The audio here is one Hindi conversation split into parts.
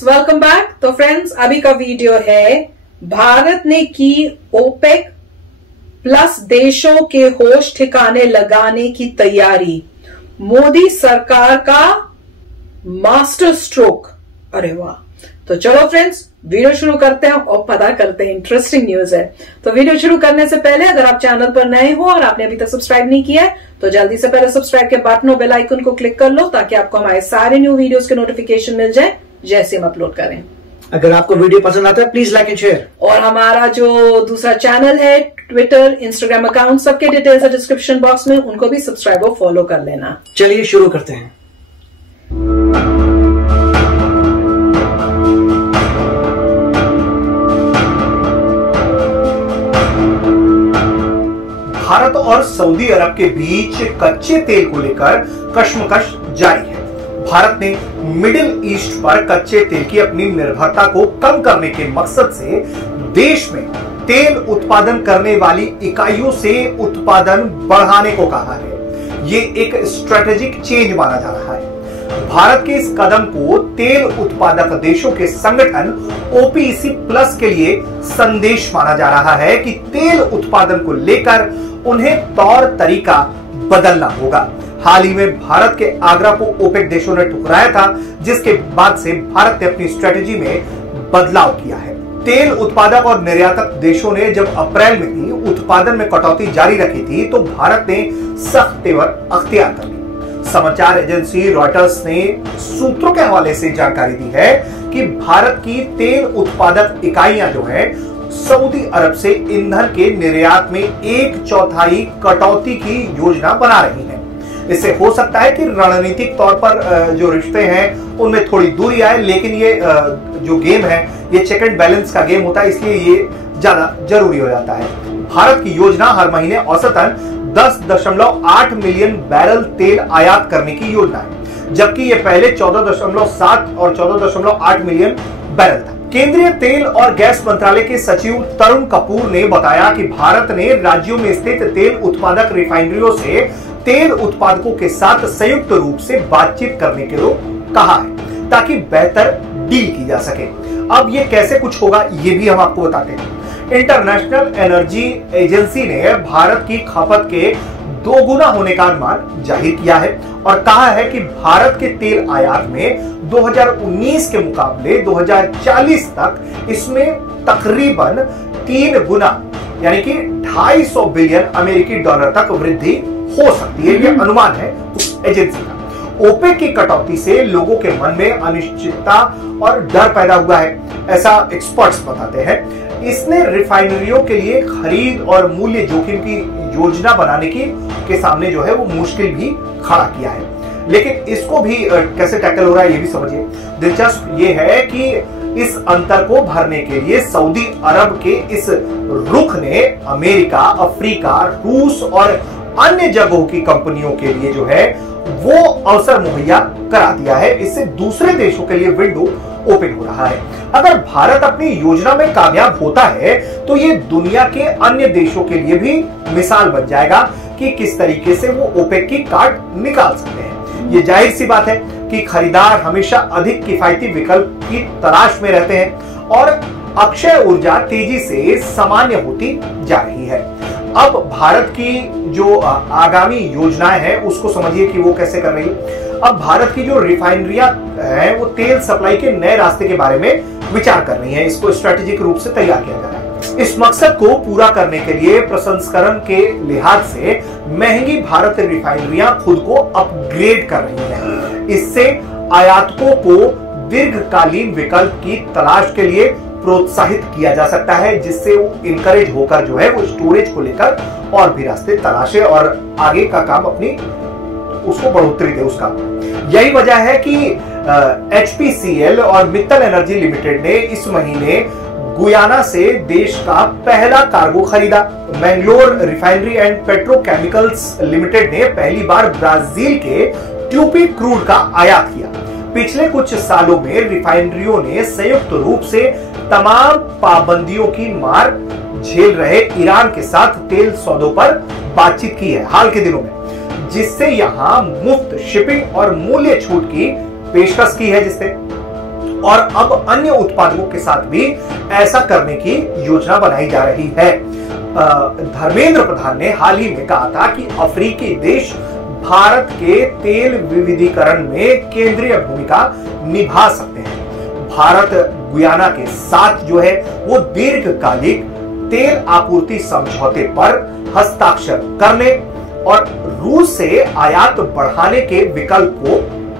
Viewers, welcome back. तो फ्रेंड्स, अभी का वीडियो है भारत ने की ओपेक प्लस देशों के होश ठिकाने लगाने की तैयारी, मोदी सरकार का मास्टर स्ट्रोक। अरे वाह। तो चलो फ्रेंड्स, वीडियो शुरू करते हैं और पता करते हैं, इंटरेस्टिंग न्यूज है। तो वीडियो शुरू करने से पहले अगर आप चैनल पर नए हो और आपने अभी तक सब्सक्राइब नहीं किया है तो जल्दी से पहले सब्सक्राइब के बटन और बेल आइकन को क्लिक कर लो ताकि आपको हमारे सारे न्यू वीडियोस के नोटिफिकेशन मिल जाए जैसे हम अपलोड करें। अगर आपको वीडियो पसंद आता है प्लीज लाइक एंड शेयर। और हमारा जो दूसरा चैनल है, ट्विटर, इंस्टाग्राम अकाउंट, सबके डिटेल्स है डिस्क्रिप्शन बॉक्स में, उनको भी सब्सक्राइब और फॉलो कर लेना। चलिए शुरू करते हैं। भारत और सऊदी अरब के बीच कच्चे तेल को लेकर कश्मकश जारी है। भारत ने मिडिल ईस्ट पर कच्चे तेल की अपनी निर्भरता को कम करने के मकसद से देश में तेल उत्पादन करने वाली इकाइयों से उत्पादन बढ़ाने को कहा है। ये एक स्ट्रेटेजिक चेंज माना जा रहा है। भारत के इस कदम को तेल उत्पादक देशों के संगठन ओपीईसी प्लस के लिए संदेश माना जा रहा है कि तेल उत्पादन को लेकर उन्हें तौर तरीका बदलना होगा। हाल ही में भारत के आग्रह को ओपेक देशों ने ठुकराया था, जिसके बाद से भारत ने अपनी स्ट्रेटेजी में बदलाव किया है। तेल उत्पादक और निर्यातक देशों ने जब अप्रैल में ही उत्पादन में कटौती जारी रखी थी तो भारत ने सख्त तेवर अख्तियार कर ली। समाचार एजेंसी रॉयटर्स ने सूत्रों के हवाले से जानकारी दी है कि भारत की तेल उत्पादक इकाइयां जो है सऊदी अरब से ईंधन के निर्यात में 1/4 कटौती की योजना बना रही है। इससे हो सकता है कि रणनीतिक तौर पर जो रिश्ते हैं उनमें थोड़ी दूरी आए, लेकिन ये जो गेम है ये चेक एंड बैलेंस का गेम होता है, इसलिए ये ज्यादा जरूरी हो जाता है। भारत की योजना हर महीने औसतन 10.8 मिलियन बैरल तेल आयात करने की योजना है, जबकि ये पहले 14.7 और 14.8 मिलियन बैरल था। केंद्रीय तेल और गैस मंत्रालय के सचिव तरुण कपूर ने बताया कि भारत ने राज्यों में स्थित तेल उत्पादक रिफाइनरियों से तेल उत्पादकों के साथ संयुक्त रूप से बातचीत करने के लिए कहा है ताकि बेहतर डील की जा सके। अब ये कैसे कुछ होगा ये भी हम आपको बताते हैं। इंटरनेशनल एनर्जी एजेंसी ने भारत की खपत के 2 गुना होने का अनुमान जाहिर किया है और कहा है कि भारत के तेल आयात में 2019 के मुकाबले 2040 तक इसमें तकरीबन 3 गुना यानी कि 250 बिलियन अमेरिकी डॉलर तक वृद्धि हो सकती है। यह अनुमान है उस एजेंसी का। ओपेक की कटौती से लोगों के मन में अनिश्चितता और डर पैदा हुआ है, ऐसा एक्सपर्ट्स बताते हैं। इसने रिफाइनरियों के लिए खरीद और मूल्य जोखिम की योजना बनाने के सामने जो है वो मुश्किल भी खड़ा किया है। लेकिन इसको भी कैसे टैकल हो रहा है ये भी समझिए। दिलचस्प ये है कि इस अंतर को भरने के लिए सऊदी अरब के इस रुख ने अमेरिका, अफ्रीका, रूस और अन्य जगहों की कंपनियों के लिए जो है वो अवसर मुहैया करा दिया है। इससे दूसरे देशों के लिए विंडो ओपन हो रहा है। अगर भारत अपनी योजना में कामयाब होता है तो ये दुनिया के अन्य देशों के लिए भी मिसाल बन जाएगा कि किस तरीके से वो ओपेक की काट निकाल सकते हैं। ये जाहिर सी बात है कि खरीदार हमेशा अधिक किफायती विकल्प की तलाश में रहते हैं और अक्षय ऊर्जा तेजी से सामान्य होती जा रही है। अब भारत की जो आगामी योजनाएं हैं उसको समझिए कि वो कैसे कर रही है। अब भारत की जो रिफाइनरियां हैं वो तेल सप्लाई के नए रास्ते के बारे में विचार कर रही हैं। इसको स्ट्रेटेजिक रूप से तैयार किया जा रहा है। इस मकसद को पूरा करने के लिए प्रसंस्करण के लिहाज से महंगी भारत रिफाइनरियां खुद को अपग्रेड कर रही हैं। इससे आयातकों को दीर्घकालीन विकल्प की तलाश के लिए प्रोत्साहित किया जा सकता है, जिससे वो इनकरेज होकर जो है वो स्टोरेज को लेकर और भी रास्ते तलाशे और आगे का काम अपनी उसको बढ़ोतरी दे उसका। यही वजह है कि एचपीसीएल और मित्तल एनर्जी लिमिटेड ने इस महीने गुयाना से देश का पहला कार्गो खरीदा। Mangalore refinery and petrochemicals limited ने पहली बार ब्राजील के ट्यूपी क्रूड का आयात किया। पिछले कुछ सालों में रिफाइनरियों ने संयुक्त रूप से तमाम पाबंदियों की मार झेल रहे ईरान के साथ तेल सौदों पर बातचीत की है हाल के दिनों में, जिससे यहां मुफ्त शिपिंग और मूल्य छूट की पेशकश की है, जिससे और अब अन्य उत्पादकों के साथ भी ऐसा करने की योजना बनाई जा रही है। धर्मेंद्र प्रधान ने हाल ही में कहा था कि अफ्रीकी देश भारत के तेल विविधीकरण में केंद्रीय भूमिका निभा सकते हैं। भारत गुयाना के साथ जो है वो दीर्घकालिक तेल आपूर्ति समझौते पर हस्ताक्षर करने और रूस से आयात बढ़ाने के विकल्प को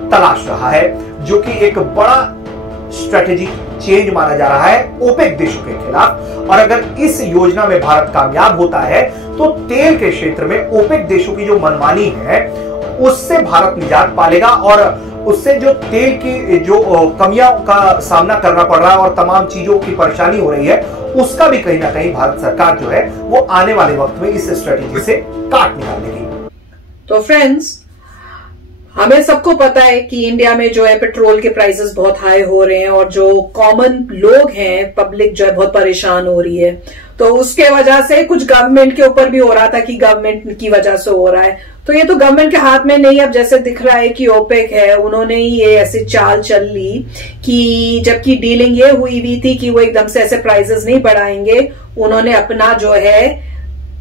तलाश रहा है, जो कि एक बड़ा स्ट्रेटेजिक चेंज माना जा रहा है ओपेक देशों के खिलाफ। और अगर इस योजना में भारत कामयाब होता है तो तेल के क्षेत्र में ओपेक देशों की जो मनमानी है उससे भारत निजात पालेगा और उससे जो तेल की जो कमियों का सामना करना पड़ रहा है और तमाम चीजों की परेशानी हो रही है उसका भी कहीं ना कहीं भारत सरकार जो है वो आने वाले वक्त में इस स्ट्रेटेजी से काट निकाल देगी। तो फ्रेंड्स, हमें सबको पता है कि इंडिया में जो है पेट्रोल के प्राइसेस बहुत हाई हो रहे हैं और जो कॉमन लोग हैं, पब्लिक जो है बहुत परेशान हो रही है। तो उसके वजह से कुछ गवर्नमेंट के ऊपर भी हो रहा था कि गवर्नमेंट की वजह से हो रहा है। तो ये तो गवर्नमेंट के हाथ में नहीं। अब जैसे दिख रहा है कि ओपेक है, उन्होंने ही ये ऐसे चाल चल ली कि जबकि डीलिंग ये हुई थी कि वो एकदम से ऐसे प्राइसेस नहीं बढ़ाएंगे, उन्होंने अपना जो है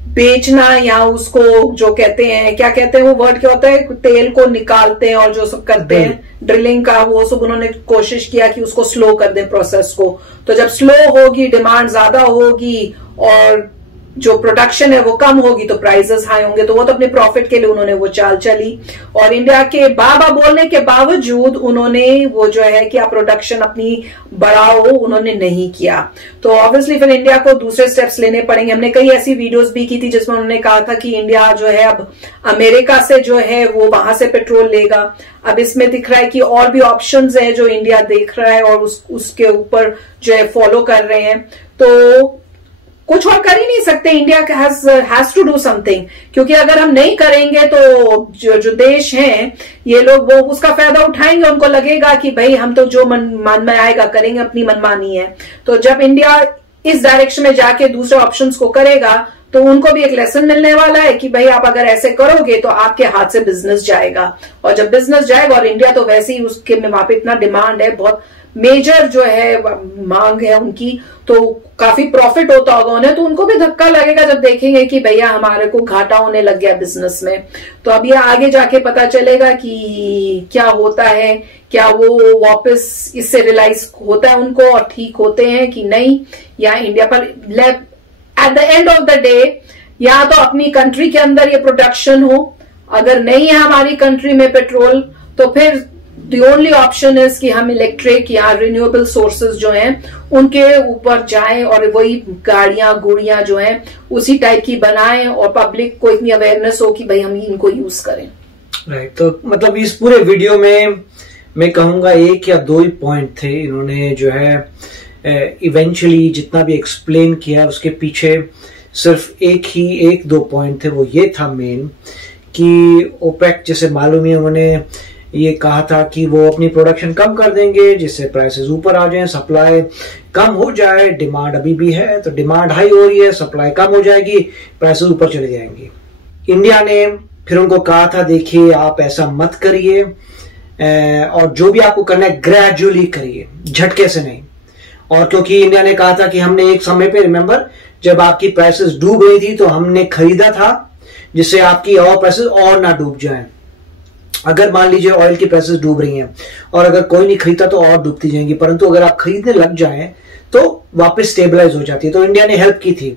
बेचना या उसको जो कहते हैं, क्या कहते हैं वो वर्ड क्या होता है, तेल को निकालते हैं और जो सब करते हैं ड्रिलिंग का, वो सब उन्होंने कोशिश किया कि उसको स्लो कर दें प्रोसेस को। तो जब स्लो होगी, डिमांड ज्यादा होगी और जो प्रोडक्शन है वो कम होगी तो प्राइसेस हाई होंगे। तो वो तो अपने प्रॉफिट के लिए उन्होंने वो चाल चली और इंडिया के बाबा बोलने के बावजूद उन्होंने वो जो है कि आप प्रोडक्शन अपनी बढ़ाओ, उन्होंने नहीं किया। तो ऑब्वियसली फिर इंडिया को दूसरे स्टेप्स लेने पड़ेंगे। हमने कई ऐसी वीडियोस भी की थी जिसमें उन्होंने कहा था कि इंडिया जो है अब अमेरिका से जो है वो वहां से पेट्रोल लेगा। अब इसमें दिख रहा है कि और भी ऑप्शंस है जो इंडिया देख रहा है और उसके ऊपर जो है फॉलो कर रहे हैं। तो कुछ और कर ही नहीं सकते, India has to do something, क्योंकि अगर हम नहीं करेंगे तो जो देश हैं ये लोग वो उसका फायदा उठाएंगे। उनको लगेगा कि भाई हम तो जो मन में आएगा करेंगे, अपनी मनमानी है। तो जब इंडिया इस डायरेक्शन में जाके दूसरे ऑप्शंस को करेगा तो उनको भी एक लेसन मिलने वाला है कि भाई आप अगर ऐसे करोगे तो आपके हाथ से बिजनेस जाएगा। और जब बिजनेस जाएगा, और इंडिया तो वैसे ही उसके में वहां पे इतना डिमांड है, बहुत मेजर जो है मांग है उनकी, तो काफी प्रॉफिट होता होगा उन्हें, तो उनको भी धक्का लगेगा जब देखेंगे कि भैया हमारे को घाटा होने लग गया बिजनेस में। तो अब ये आगे जाके पता चलेगा कि क्या होता है, क्या वो वापस इससे रियलाइज होता है उनको और ठीक होते हैं कि नहीं, या इंडिया पर at the end of the day या तो अपनी कंट्री के अंदर ये प्रोडक्शन हो, अगर नहीं है हमारी कंट्री में पेट्रोल तो फिर द ओनली ऑप्शन इज कि हम इलेक्ट्रिक या रिन्यूएबल सोर्सेज जो हैं उनके ऊपर जाएं और वही गाड़ियां गुड़ियां जो हैं उसी टाइप की बनाएं और पब्लिक को इतनी अवेयरनेस हो कि भाई हम इनको यूज करें। राइट, तो मतलब इस पूरे वीडियो में मैं कहूंगा एक या दो ही पॉइंट थे। इन्होंने जो है इवेंचुअली जितना भी एक्सप्लेन किया उसके पीछे सिर्फ एक दो पॉइंट थे। वो ये था मेन कि ओपेक, जैसे मालूम है, उन्होंने ये कहा था कि वो अपनी प्रोडक्शन कम कर देंगे जिससे प्राइसेस ऊपर आ जाएं, सप्लाई कम हो जाए। डिमांड अभी भी है तो डिमांड हाई हो रही है, सप्लाई कम हो जाएगी, प्राइसेस ऊपर चले जाएंगी। इंडिया ने फिर उनको कहा था देखिए आप ऐसा मत करिए और जो भी आपको करना है ग्रेजुअली करिए, झटके से नहीं। और क्योंकि इंडिया ने कहा था कि हमने एक समय पे, रिमेंबर, जब आपकी प्राइसेस डूब रही थी तो हमने खरीदा था जिससे आपकी और प्राइसेस और ना डूब जाएं। अगर मान लीजिए ऑयल की प्राइसेस डूब रही हैं और अगर कोई नहीं खरीदता तो और डूबती जाएंगी, परंतु अगर आप खरीदने लग जाएं तो वापस स्टेबलाइज हो जाती है। तो इंडिया ने हेल्प की थी,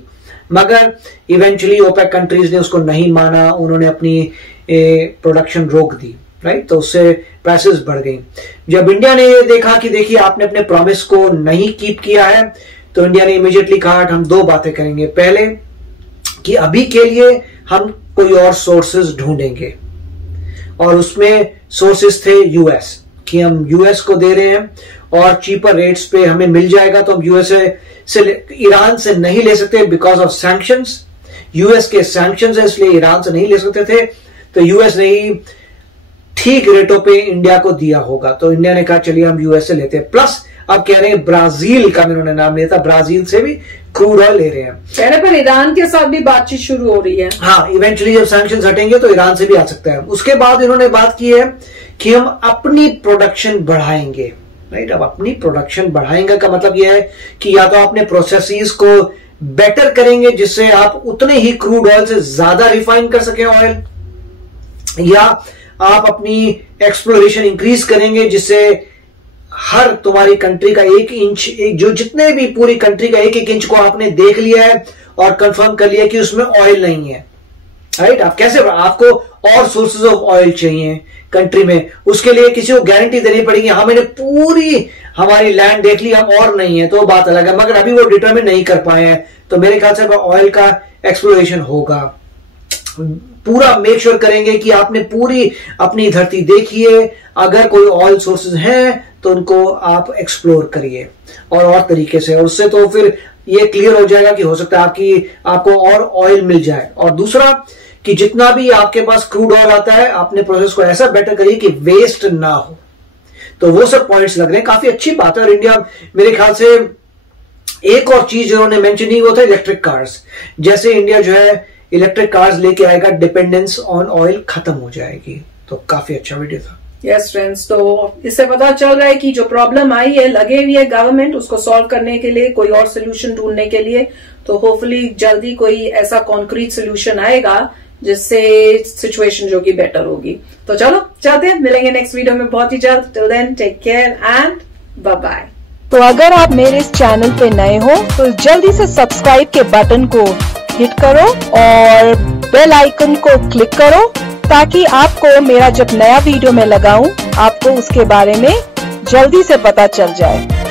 मगर इवेंचुअली ओपेक कंट्रीज ने उसको नहीं माना, उन्होंने अपनी प्रोडक्शन रोक दी। राइट, तो उससे प्राइसेस बढ़ गई। जब इंडिया ने ये देखा कि देखिए आपने अपने प्रॉमिस को नहीं कीप किया है, तो इंडिया ने इमीडिएटली कहा हम दो बातें करेंगे। पहले कि अभी के लिए हम कोई और सोर्सेज ढूंढेंगे, और उसमें सोर्सेस थे यूएस, कि हम यूएस को दे रहे हैं और चीपर रेट्स पे हमें मिल जाएगा। तो हम यूएसए से ईरान से नहीं ले सकते बिकॉज ऑफ सैंक्शंस, यूएस के सैंक्शंस है इसलिए ईरान से नहीं ले सकते थे। तो यूएस ने ही ठीक रेटों पे इंडिया को दिया होगा, तो इंडिया ने कहा चलिए हम यूएस से लेते हैं। प्लस अब कह रहे हैं ब्राजील का इन्होंने नाम लिया था, ब्राजील से भी क्रूड ऑयल ले रहे हैं। पहले पर ईरान के साथ भी बातचीत शुरू हो रही है। हाँ, इवेंचुअली जब सैंक्शंस हटेंगे तो ईरान से भी आ सकता है। उसके बाद इन्होंने बात की है कि हम अपनी प्रोडक्शन बढ़ाएंगे। राइट। अब अपनी प्रोडक्शन बढ़ाएंगे का मतलब यह है कि या तो अपने प्रोसेसेस को बेटर करेंगे जिससे आप उतने ही क्रूड ऑयल से ज्यादा रिफाइन कर सकें ऑयल, या आप अपनी एक्सप्लोरेशन इंक्रीज करेंगे जिससे हर तुम्हारी कंट्री का 1 इंच, जो जितने भी पूरी कंट्री का 1-1 इंच को आपने देख लिया है और कंफर्म कर लिया कि उसमें ऑयल नहीं है, राइट। आप कैसे, आपको और सोर्सेज ऑफ ऑयल चाहिए कंट्री में, उसके लिए किसी को गारंटी देनी पड़ेगी, हाँ मैंने पूरी हमारी लैंड देख ली, अब और नहीं है, तो बात अलग है, मगर अभी वो डिटरमिन नहीं कर पाए हैं, तो मेरे ख्याल से ऑयल का एक्सप्लोरेशन होगा। पूरा मेक श्योर करेंगे कि आपने पूरी अपनी धरती देखी है, अगर कोई ऑयल सोर्सेज हैं तो उनको आप एक्सप्लोर करिए और तरीके से, और उससे तो फिर ये क्लियर हो जाएगा कि हो सकता है आपको और ऑयल मिल जाए। और दूसरा कि जितना भी आपके पास क्रूड ऑयल आता है, आपने प्रोसेस को ऐसा बेटर करिए कि वेस्ट ना हो। तो वो सब पॉइंट्स लग रहे हैं, काफी अच्छी बात है। और इंडिया मेरे ख्याल से एक और चीज जो उन्होंने मेंशन की वो था इलेक्ट्रिक कार्स। जैसे इंडिया जो है इलेक्ट्रिक कार्स लेके आएगा, डिपेंडेंस ऑन ऑयल खत्म हो जाएगी। तो काफी अच्छा वीडियो था। यस फ्रेंड्स, तो इससे पता चल रहा है कि जो प्रॉब्लम आई है, लगे हुई है गवर्नमेंट उसको सॉल्व करने के लिए, कोई और सोल्यूशन ढूंढने के लिए। तो होपफुली जल्दी कोई ऐसा कॉन्क्रीट सोल्यूशन आएगा जिससे सिचुएशन जो कि बेटर होगी। तो चलो चलते हैं, मिलेंगे नेक्स्ट वीडियो में बहुत ही जल्द। Till then take care and bye bye. तो अगर आप मेरे इस चैनल पे नए हो तो जल्दी से सब्सक्राइब के बटन को हिट करो और बेल आइकन को क्लिक करो ताकि आपको मेरा जब नया वीडियो मैं लगाऊं आपको उसके बारे में जल्दी से पता चल जाए।